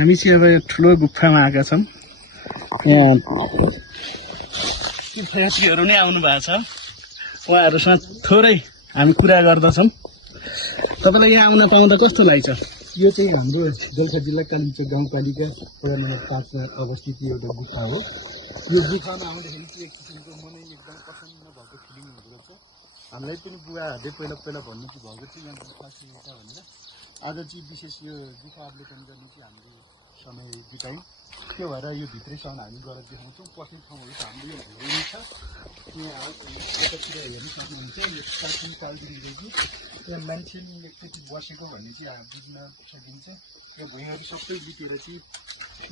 हामी चाहिँ अब यो ठुलो गुफामा आएका छौँ। यहाँ तीर्थयात्रीहरू नै आउनु भएको छ। उहाँहरूसँग थोरै हामी कुरा गर्दछौँ। तपाईँलाई यहाँ आउन पाउँदा कस्तो लाग्छ? यो चाहिँ हाम्रो दोलखा जिल्ला कालिम्पोङ गाउँपालिका वडा नम्बर 5 मा अवस्थित एउटा गुफा हो। यो गुफामा आउँदाखेरि चाहिँ एक किसिमको मनै एकदम प्रसन्न भएको फिलिङ हुँदो रहेछ। हामीलाई पनि बुवाहरूले पहिला भन्नु चाहिँ भएको थियो यहाँ गुफा छ भनेर। आज चाहिँ विशेष यो गुफा अवलोकन गर्ने चाहिँ हामीले समय बितायौँ। त्यो भएर यो भित्रैसम्म हामी गएर देखाउँछौँ। पस्ने ठाउँहरू त हाम्रो यो धेरै नै छ। यहाँ यतातिर हेर्नु सक्नुहुन्छ यो प्राचीन कालदेखि यहाँ मान्छेले एकचोटि बसेको भन्ने चाहिँ बुझ्न सकिन्छ। यो भुइँहरू सबै बितेर चाहिँ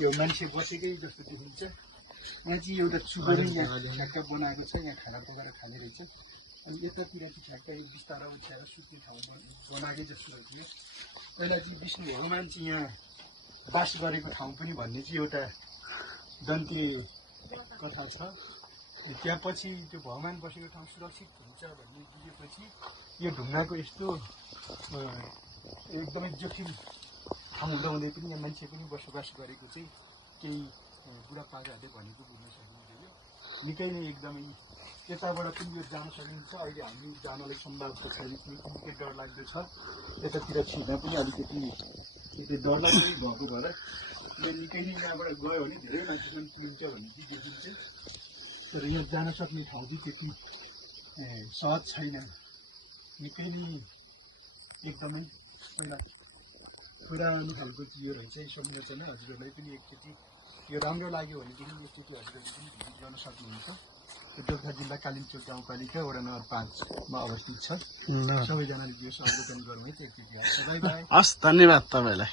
यो मान्छे बसेकै जस्तो देखिन्छ। यहाँ चाहिँ एउटा चुबरी ठ्याक्क बनाएको छ। यहाँ खाना पकाएर खाने रहेछ। अनि यतातिर चाहिँ ठ्याक्क बिस्तारा उठ्याएर सुत्ने ठाउँ बनाएकै जस्तो रहेछ। पहिला चाहिँ विष्णु भगवान चाहिँ यहाँ बास गरेको ठाउँ पनि भन्ने चाहिँ एउटा दन्ती कथा छ। त्यहाँ पछि त्यो भगवान बसेको ठाउँ सुरक्षित हुन्छ भन्ने बुझेपछि यो ढुङ्गाको यस्तो एकदमै जोखिम ठाउँ हुँदाहुँदै पनि यहाँ मान्छे पनि बसोबास गरेको चाहिँ केही बुढापाकाहरूले भनेको बुझ्न सकिन्छ। निकै नै एकदमै यताबाट पनि यो जान सकिन्छ। अहिले हामी जानलाई सम्भव त छैन, निकै डर लाग्दो छ। यतातिर छिर्न पनि अलिकति डरलाग्दो भएको भएर यो निकै नै यहाँबाट गयो भने धेरै मान्छेसँग पुगिन्छ भन्ने चाहिँ देखिन्छ। तर यहाँ जान सक्ने ठाउँ चाहिँ त्यति सहज छैन। निकै नै एकदमै पहिला पुरानो खालको चाहिँ यो रहेछ। यो संरचना हजुरहरूलाई पनि एकचोटि यो राम्रो लाग्यो भनेदेखि एकचोटि हजुरहरूले पनि भिजिट गर्न सक्नुहुन्छ। दोलखा जिल्ला कालिम्पोङ गाउँपालिका वडा नम्बर 5 मा अवस्थित छ। सबैजनाले यो अवलोकन गर्नु है। एकचोटि हस्, धन्यवाद तपाईँलाई।